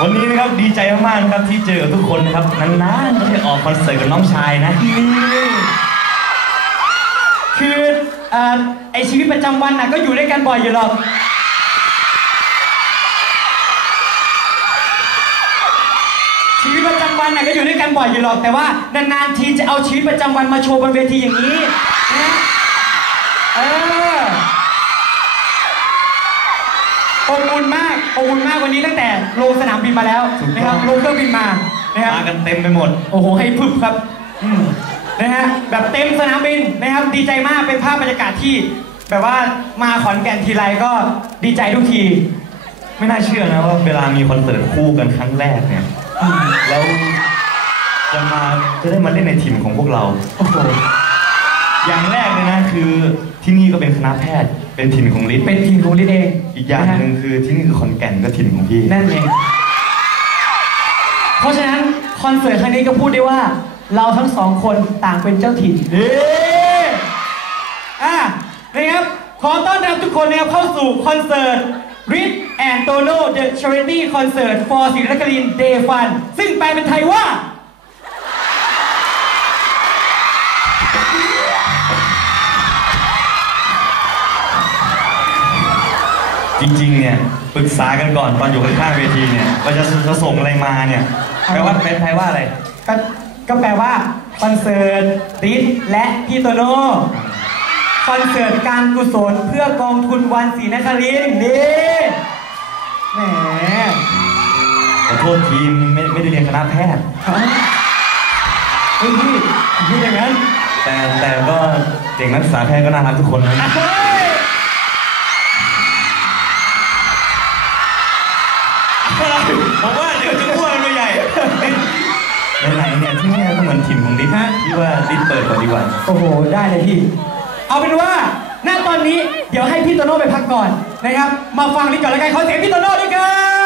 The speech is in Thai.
วันนี้นะครับดีใจมากๆนะครับที่เจอทุกคนนะครับนานๆจะได้ออกคอนเสิร์ตกับน้องชายนะนี่คือเอ่อไอชีวิตประจำวันน่ะก็อยู่ด้วยกันบ่อยอยู่หรอก ชีวิตประจำวันน่ะก็อยู่ด้วยกันบ่อยอยู่หรอก แต่ว่านานๆทีจะเอาชีวิตประจำวันมาโชว์บนเวทีอย่างนี้นะเอออบอุ่นมาก อบอุ่นมากวันนี้ตั้งแต่ลงสนามบินมาแล้วถูกต้องนะครับลงเครื่องบินมานะครับมากันเต็มไปหมด โอ้โหให้พึบครับอืมนะฮะแบบเต็มสนามบินนะครับ ดีใจมากเป็นภาพบรรยากาศที่ แบบว่ามาขอนแก่นทีไรก็ดีใจทุกที ไม่น่าเชื่อนะว่าเวลามีคอนเสิร์ตคู่กันครั้งแรกเนี่ยแล้วจะมาจะได้มาเล่นในถิ่นของพวกเราโอ้โหอย่างแรกเลยนะคือที่นี่ก็เป็นคณะแพทย์ เป็นถิ่นของลิศเป็นทีมของลิเองอีกอย่างหนึ่งคือที่นี่คือขอนแก่นก็ถิ่นของพี่ นั่นเอง เพราะฉะนั้นคอนเสิร์ตครั้งนี้ก็พูดได้ว่า เราทั้งสองคนต่างเป็นเจ้าถิ่นเด้อะนะครับ ขอต้อนรับทุกคนนะครับเข้าสู่คอนเสิร์ต Rich and Tono The Charity Concert for ศิลปกริน Day Fun ซึ่งแปลเป็นไทยว่า จริงๆ เนี่ยปรึกษากันก่อนตอนอยู่ข้างๆเวทีเนี่ยว่าจะจะส่งอะไรมาเนี่ยแปลว่าเป็นไทยว่าอะไรก็ก็แปลว่าคอนเสิร์ตริทและพี่โตโน่คอนเสิร์ตการกุศลเพื่อกองทุนวันศรีนครินทร์นี่แหมขอโทษทีมไม่ไม่ได้เรียนคณะแพทย์เฮ้ยพี่พี่อย่างนั้นแต่แต่ก็เด็กนักศึกษาแพทย์ก็น่ารักทุกคนนะ อนถิ่นของดิฮะที่ว่าดิสเปิดก่อนดีกว่า โอ้โห ได้เลยพี่ เอาเป็นว่า ณ ตอนนี้ เดี๋ยวให้พี่โตโน่ไปพักก่อนนะครับ มาฟังดิ๊ก่อนแล้วกันขอเสียงพี่โตโน่ด้วยกัน